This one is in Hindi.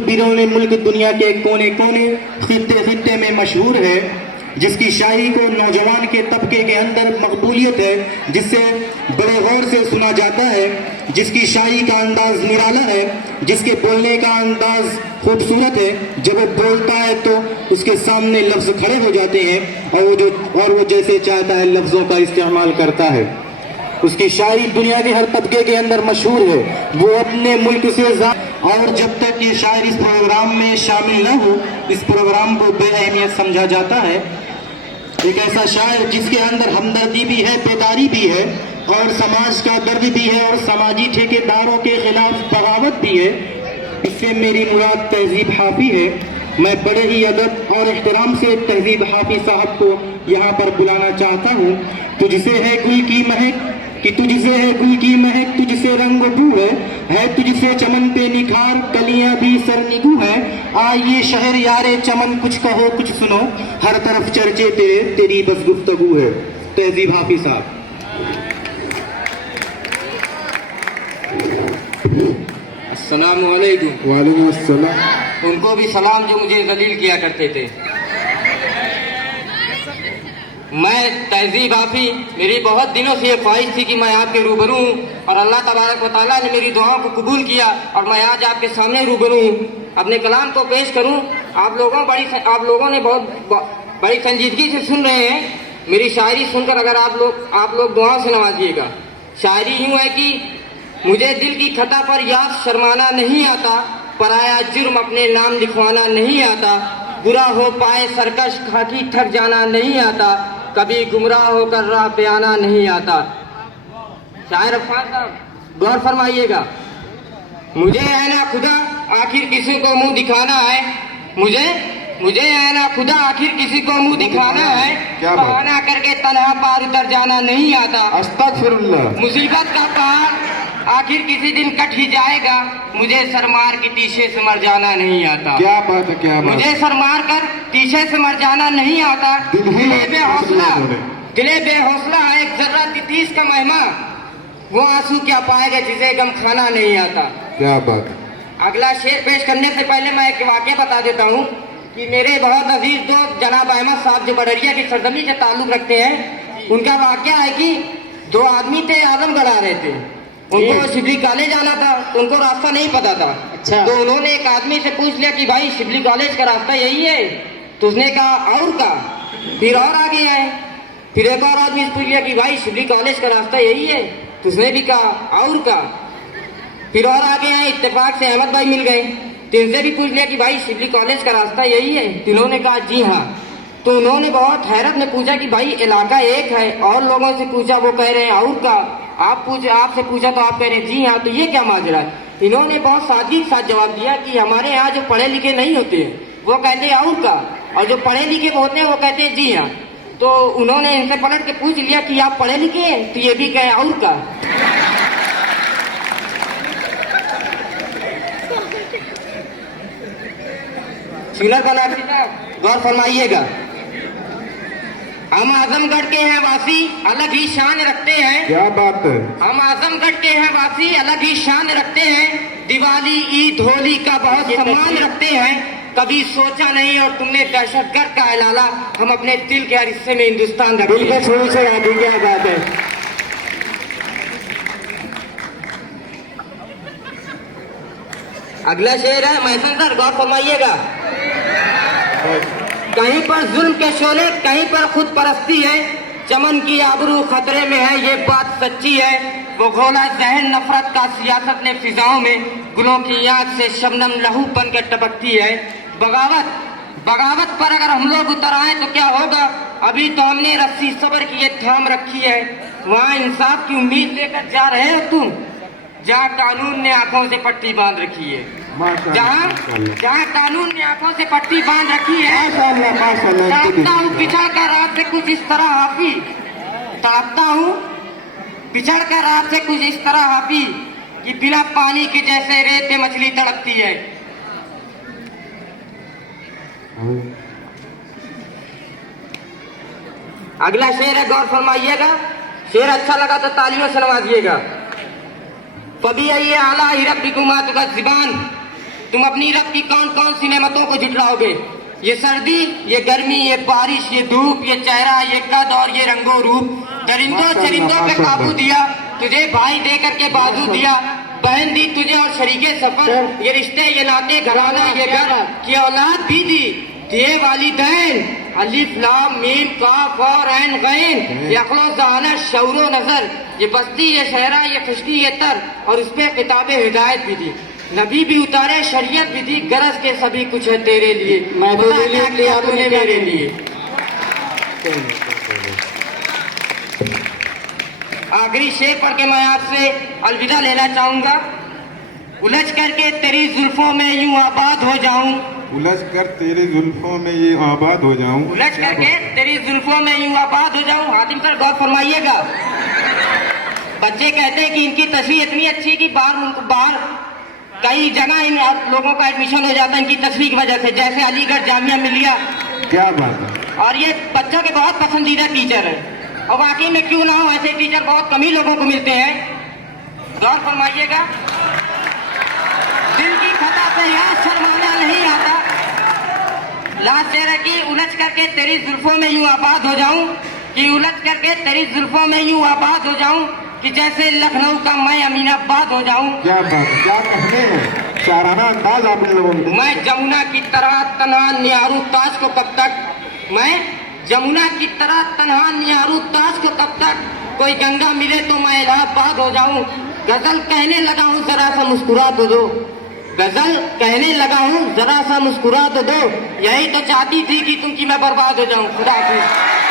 बिरोने मुल्क दुनिया के कोने कोने खित्ते खित्ते में मशहूर है, जिसकी शायरी को नौजवान के तबके के अंदर मकबूलियत है, जिससे बड़े गौर से सुना जाता है, जिसकी शायरी का अंदाज निराला है, जिसके बोलने का अंदाज खूबसूरत है। जब वो बोलता है तो उसके सामने लफ्ज खड़े हो जाते हैं और वो जैसे चाहता है लफ्जों का इस्तेमाल करता है। उसकी शायरी दुनिया के हर तबके के अंदर मशहूर है। वो अपने मुल्क से और जब तक ये शायर इस प्रोग्राम में शामिल न हो, इस प्रोग्राम को बेअहमियत समझा जाता है। एक ऐसा शायर जिसके अंदर हमदर्दी भी है, बेदारी भी है और समाज का दर्द भी है और समाजी ठेकेदारों के खिलाफ बगावत भी है। इससे मेरी मुराद तहजीब हाफी है। मैं बड़े ही अदब और एहतराम से तहजीब हाफी साहब को यहाँ पर बुलाना चाहता हूँ। तुझसे है गुल की महक कि तुझसे है गुल की महक, तुझसे रंग बू है तुझसे चमन पे निखार, कलियां भी सरनिगू है। आइए शहर यारे चमन, कुछ कहो कुछ सुनो, हर तरफ चर्चे तेरे, तेरी बस गुफ्तगू है। तहजीब हाफी साहब। अस्सलाम वालेकुम। वालेकुम अस्सलाम। उनको भी सलाम जो मुझे जलील किया करते थे। मैं तहजीब हाफी, मेरी बहुत दिनों से ये ख्वाहिश थी कि मैं आपके रूबरू हूँ और अल्लाह तबारक व तआला ने मेरी दुआओं को कबूल किया और मैं आज आपके सामने रूबरू हूँ। अपने कलाम को पेश करूँ। आप लोगों ने बहुत बड़ी संजीदगी से सुन रहे हैं। मेरी शायरी सुनकर अगर आप लोग दुआओं से नवाजिएगा। शायरी यूँ है कि मुझे दिल की खता पर याद शर्माना नहीं आता, पराया जुर्म अपने नाम लिखवाना नहीं आता, बुरा हो पाए सरकश खाकी थक जाना नहीं आता, कभी गुमराह होकर राह पे आना नहीं आता। शायर अफान साहब गौर फरमाइएगा। मुझे है ना खुदा आखिर किसी को मुंह दिखाना है, मुझे है ना खुदा आखिर किसी को मुंह दिखाना है, बहाना करके तन्हा पार उतर जाना नहीं आता। अस्तगफिरुल्लाह। मुसीबत का पहाड़ आखिर किसी दिन कट ही जाएगा, मुझे सरमार के तीशे से मर जाना नहीं आता। क्या बात है, क्या बात। मुझे सरमार कर तीशे से मर जाना नहीं आता। दिले बेहौसला है एक जर्रा तीस का मेहमा, वो आंसू क्या पाएगा जिसे गम खाना नहीं आता। क्या बात। अगला शेर पेश करने से पहले मैं एक वाक्य बता देता हूँ कि मेरे बहुत अजीज दोस्त जनाब अहमद साहब जो बडरिया की सरजमी से ताल्लुक रखते हैं, उनका वाक्य है कि दो आदमी थे, आजमगढ़ आ रहे थे। उनको शिबली कॉलेज जाना था तो उनको रास्ता नहीं पता था। अच्छा। तो उन्होंने एक आदमी से पूछ लिया कि भाई शिबली कॉलेज का रास्ता यही है? तो उसने कहा और का? फिर और आगे आए, फिर एक और आदमी से पूछ लिया कि भाई शिबली कॉलेज का रास्ता यही है? तो उसने भी कहा और का? फिर और आगे आए, इत्तेफाक से अहमद भाई मिल गए, तो इनसे भी पूछ लिया कि भाई शिबली कॉलेज का रास्ता यही है? तो उन्होंने कहा जी हाँ। तो उन्होंने बहुत हैरत में पूछा कि भाई इलाका एक है, और लोगों से पूछा वो कह रहे हैं और का, आपसे पूछा तो आप कह रहे हैं जी हाँ, तो ये क्या माजरा है? इन्होंने बहुत सादगी के साथ जवाब दिया कि हमारे यहाँ जो पढ़े लिखे नहीं होते हैं वो कहते हैं और का, और जो पढ़े लिखे होते हैं वो कहते हैं जी हाँ। तो उन्होंने इनसे पलट के पूछ लिया कि आप पढ़े लिखे हैं? तो ये भी कहे और का। सुनर का नाम गौर फरमाइएगा। हम आजमगढ़ के हैं वासी, अलग ही शान रखते हैं। क्या बात है। हम आजमगढ़ के हैं वासी, अलग ही शान रखते हैं, दिवाली ईद होली का बहुत सम्मान रखते हैं। कभी सोचा नहीं और तुमने दहशतगर्द का ऐलाना, हम अपने दिल के हर हिस्से में हिंदुस्तान रखते हैं। क्या बात है। अगला शेर है महसन सर, गौर फरमाइएगा। कहीं पर जुल्म के शोले, कहीं पर खुद परस्ती है, चमन की आबरू खतरे में है, ये बात सच्ची है। वो घोला जहन नफरत का सियासत ने फिजाओं में, गुलों की याद से शबनम लहू बन के टपकती है। बगावत पर अगर हम लोग उतर आए तो क्या होगा? अभी तो हमने रस्सी सब्र की ये थाम रखी है। वहाँ इंसाफ की उम्मीद लेकर जा रहे हो तुम, जहाँ कानून ने आंखों से पट्टी बांध रखी है, जहाँ कानून ने आंखों से पट्टी बांध रखी है। तड़पता हूँ पिछड़ कर रात से कुछ इस तरह हाफी, तड़पता हूँ पिछड़ कर रात से कुछ इस तरह हाफी, कि बिना पानी के जैसे रेत पे मछली तड़पती है। अगला शेर है, गौर फरमाइएगा। शेर अच्छा लगा तो तालियों से नवाजिएगा। फबी आइए आला हिरब बिकुमात का ज़िबान, तुम अपनी रब की कौन कौन सी नेमतों को झुटलाओगे? ये सर्दी, ये गर्मी, ये बारिश, ये धूप, ये चेहरा, ये कद और ये रंगो रूप। दरिंदों चरिंदों पे काबू दिया, तुझे भाई दे करके बाजू दिया, बहन दी तुझे और शरीके सफर, ये रिश्ते, ये नाते, घराना, ये घर की औलाद भी दी, दिए वालिदैन, अलिफ लाम मीम काफ और ऐन गैन, ये अक्लो ज़हानत शऊरो नजर, ये बस्ती, ये शहरा, ये खुशकी, ये तर, और उस पे किताबे हिदायत भी दी, नबी भी उतारे, शरीयत भी दी, गरज के सभी कुछ है तेरे लिए, महबूबे लिख लिया तूने मेरे लिए। आखिरी शेर पढ़ के मैं आपसे अलविदा लेना चाहूंगा। उलझ करके तेरी जुल्फों में यूं आबाद हो जाऊं, उलझ कर तेरी जुल्फों में ये आबाद हो जाऊं, उलझ करके तेरी जुल्फों में यूं आबाद हो जाऊं। हातिम सर गौर फरमाइएगा। बच्चे कहते हैं कि इनकी तस्वीर इतनी अच्छी कि बाहर कई जगह इन लोगों का एडमिशन हो जाता है इनकी तस्वीर की वजह से, जैसे अलीगढ़ जामिया मिलिया। क्या बात है। और ये बच्चों के बहुत पसंदीदा टीचर है, और वाकई में क्यों ना हो, ऐसे टीचर बहुत कम ही लोगों को मिलते हैं। गौर फरमाइएगा। दिल की खता पे याद शर्माना नहीं आता। लास्ट शेर है कि उलझ करके तेरी जुल्फों में यूं आबाद हो जाऊं, कि उलझ करके तेरी जुल्फों में यूं आबाद हो जाऊं, कि जैसे लखनऊ का मैं अमीनाबाद हो जाऊं। क्या बात है, क्या कहने हैं, शाराना अंदाज आपने लोगों ने। मैं जमुना की तरह तन्हा नियारू ताज को कब तक, मैं जमुना की तरह तन्हा नियारू ताज को कब तक, कोई गंगा मिले तो मैं इलाहाबाद हो जाऊं। गजल कहने लगा हूं जरा सा मुस्कुरा तो दो, गजल कहने लगा हूं जरा सा मुस्कुरा तो दो, यही तो चाहती थी कि तुम की मैं बर्बाद हो जाऊं। खुदा हाफिज।